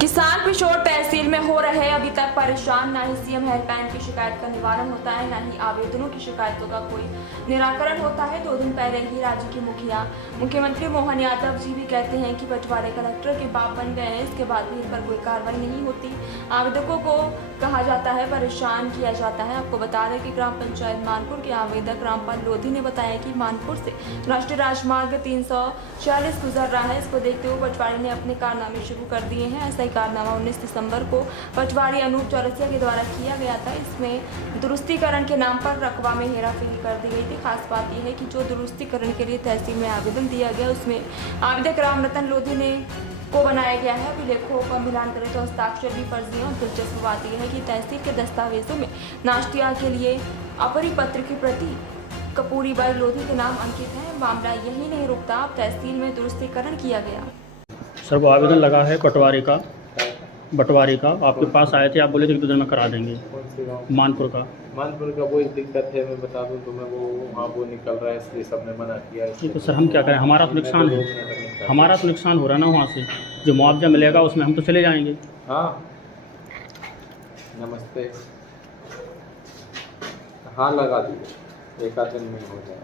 किसान पिछोर तहसील में हो रहे अभी तक परेशान। न ही सीएम हेल्पलाइन की शिकायत का निवारण होता है, न ही आवेदनों की शिकायतों का कोई निराकरण होता है। 2 दिन पहले ही राज्य के मुख्यमंत्री मोहन यादव जी भी कहते हैं कि बंटवारे कलेक्टर के बाप बन गए हैं, इसके बाद भी इन पर कोई कार्रवाई नहीं होती। आवेदकों को कहा जाता है, परेशान किया जाता है। आपको बता दें कि ग्राम पंचायत मानपुर के आवेदक रामपाल लोधी ने बताया कि मानपुर से राष्ट्रीय राजमार्ग 346 गुजर रहा है। इसको देखते हुए पटवारी ने अपने कारनामे शुरू कर दिए हैं। ऐसा ही कारनामा 19 दिसंबर को पटवारी अनूप चौरसिया के द्वारा किया गया था। इसमें दुरुस्तीकरण के नाम पर रकबा में हेराफेरी कर दी गई थी। खास बात यह है कि जो दुरुस्तीकरण के लिए तहसील में आवेदन दिया गया, उसमें आवेदक राम रतन लोधी ने को बनाया गया है। अभिलेखों का मिलान करें तो हस्ताक्षर भी फर्जी और दिलचस्प बात यह है कि तहसील के दस्तावेजों में नाश्तिया के लिए अपरिपत्र की प्रति कपूरीबाई लोधी के नाम अंकित है। मामला यही नहीं रुकता, अब तहसील में दुरुस्तीकरण किया गया। सर, वो आवेदन लगा है बंटवारे का आपके पास आए थे, आप बोले थे कि 2 दिन में करा देंगे। मानपुर का वही दिक्कत है। मैं बता दूं तुम्हें, वो निकल रहा है, इसलिए सबने मना किया है। ये तो सर हम क्या करें, हमारा तो नुकसान हो रहा है ना। वहाँ से जो मुआवजा मिलेगा उसमें हम तो चले जाएंगे। हाँ, नमस्ते। हाँ, लगा दीजिए, 1 आध दिन में हो जाए।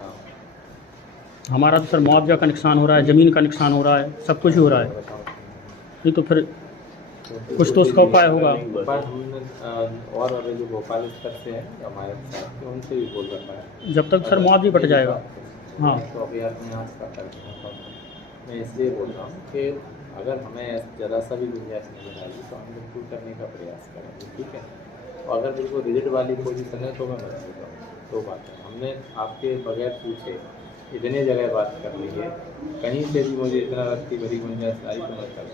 हाँ, हमारा तो सर मुआवजा का नुकसान हो रहा है, ज़मीन का नुकसान हो रहा है, सब कुछ ही हो रहा है। नहीं तो फिर कुछ तो उसका उपाय होगा। पर हमने और अभी जो भोपाल स्तर से हैं हमारे साथ, उनसे भी बोल रखा है जब तक सर मुआवजा बट जाएगा। हाँ, तो अभी आपने आज का करके मैं इसलिए बोल रहा हूँ कि अगर हमें ज़रा सा भी गुंजाइश नजर आएगी तो हम बिल्कुल करने का प्रयास करेंगे, ठीक है। और अगर बिल्कुल रिजिड वाली पोजीशन है तो मैं मत बोलता हूँ। 2 बातें हमने आपके बगैर पूछे इतनी जगह बात कर ली है, कहीं से भी मुझे इतना रखती बड़ी गुंजाइश आई तो मैं कर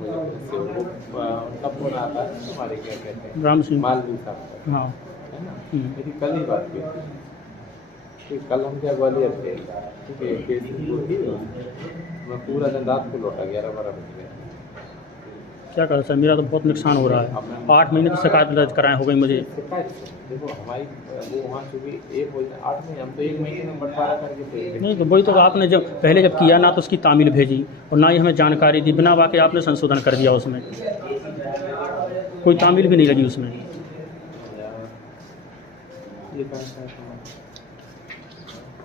मुझे उनका फोन आता है। हमारे क्या कहते हैं, राम सिंह मालवी साहब, हाँ, है ना। मेरी कल ही बात की थी कि कल हम क्या ग्वालियर थे, ठीक है। केस मैं पूरा दिन रात को लौटा, 11-12 बजे। क्या करें सर, मेरा तो बहुत नुकसान हो रहा है। 8 महीने तो शिकायत दर्ज कराए हो गई मुझे। देखो हमारी वो वहाँ चूँकि 8 महीने, हम तो 1 महीने में बंटवारा करके भेज। नहीं तो वही तो आपने जब किया ना तो उसकी तामील भेजी और ना ही हमें जानकारी दी, बिना वाकई आपने संशोधन कर दिया। उसमें कोई तामील भी नहीं लगी उसमें।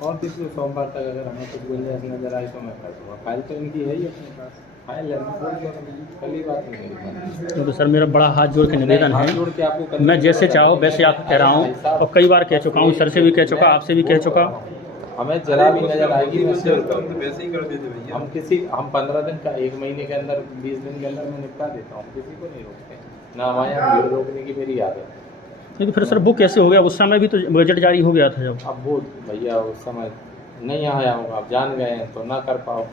और किसी सोमवार तक अगर हमें कुछ गुंजाइश नजर आई तो मैं कर दूँगा। फाइल तो इनकी है ही अपने पास, फाइल है। कल ही बात नहीं। तो सर मेरा बड़ा हाथ जोड़ के निवेदन है, मैं जैसे चाहो वैसे आप कह रहा हूँ और कई बार कह चुका हूँ, सर से भी कह चुका, आपसे भी कह चुका। हमें जरा भी नजर आएगी मैं शेयर कर दूँ। वैसे ही कर देते भैया। हम 15 दिन का, 1 महीने के अंदर, 20 दिन के अंदर मैं निपटा देता हूँ। किसी को नहीं रोकते ना, हमारे यहाँ भीड़ रोकने की मेरी आदत है। नहीं तो फिर सर वो कैसे हो गया? उस समय भी तो बजट जारी हो गया था जब। अब वो भैया उस समय नहीं आया होगा, आप जान गए हैं तो ना कर पाओ।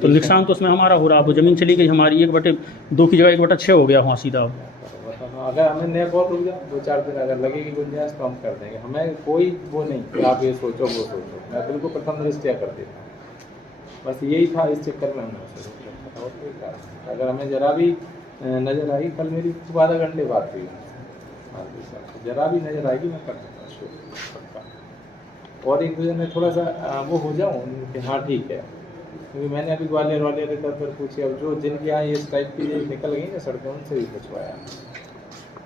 तो नुकसान तो उसमें हमारा हो रहा है। वो ज़मीन चली गई हमारी, 1/2 की जगह 1/6 हो गया वहाँ सीधा। अगर हमें नया कॉल रुक जाए 2-4 दिन अगर लगेगी गुंजाइश तो हम कर देंगे। हमें कोई वो नहीं कि आप ये सोचो वो सोचो। मैं बिल्कुल प्रथम दृष्टिया कर देता हूँ। बस यही था, इस चक्कर में हमने रखा था। और कोई कारण नहीं। अगर हमें जरा भी नज़र आई, कल मेरी 12 घंटे बात हुई, जरा भी नज़र आएगी मैं कर दूँगा। और एक दूसरे में थोड़ा सा वो हो जाऊँ कि हाँ ठीक है, क्योंकि मैंने अभी ग्वालियर पर पूछे। अब जो जिनके यहाँ इस टाइप की निकल गई ना सड़कें, उनसे भी पूछवाया,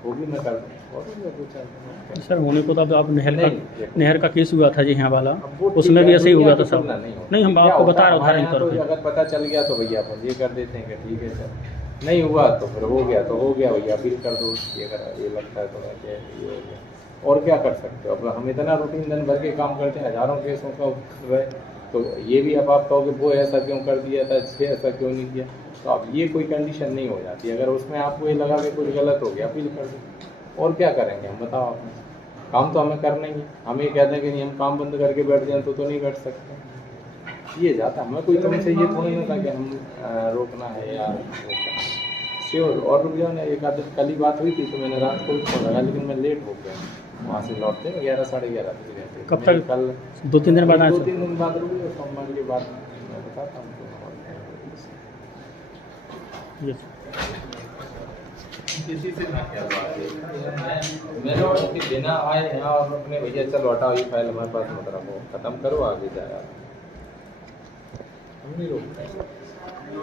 वो भी मैं कर दूँ। और सर होने को तो अब आप नहर का केस हुआ था जी यहाँ वाला, उसमें भी ऐसे ही हुआ था सब। नहीं, हम आपको बता रहे उदाहरण तौर पर। अगर पता चल गया तो भैया अपन ये कर देते हैं कि ठीक है सर, नहीं हुआ तो फिर हो गया तो हो गया भैया, अपील कर दो उसकी। अगर ये लगता है तो ये हो गया, और क्या कर सकते हो। अब हम इतना रूटीन दिन भर के काम करते हैं, हज़ारों केसों का रहे, तो ये भी अब आप कहोगे वो ऐसा क्यों कर दिया था, ऐसा क्यों नहीं किया। तो अब ये कोई कंडीशन नहीं हो जाती। अगर उसमें आपको ये लगा कि कुछ गलत हो गया, अपील कर दो। और क्या करेंगे हम, बताओ आपने। काम तो हमें करना ही है। हम ये कहते हैं कि नहीं हम काम बंद करके बैठ जाएँ तो नहीं बैठ सकते। ये जाता हमें कोई तुमसे ये थोड़ी ना था कि हम रोकना है या श्योर। और रुक जाओ ना, एक आध कल ही बात हुई थी तो मैंने रात को फोन लगा, लेकिन मैं लेट हो गया वहाँ से लौटते 11-11:30 बजे गए थे। कब तक? कल 2-3 दिन बाद आए? 2-3 दिन बाद रुकी, और सोमवार के बाद मैं बताता हूँ। किसी से ना क्या बात है, मेरे बिना आए यहाँ और अपने भैया चलो हटाओ ये फाइल हमारे पास मत रखो, खत्म करो, आगे जाए। हम नहीं रोकते।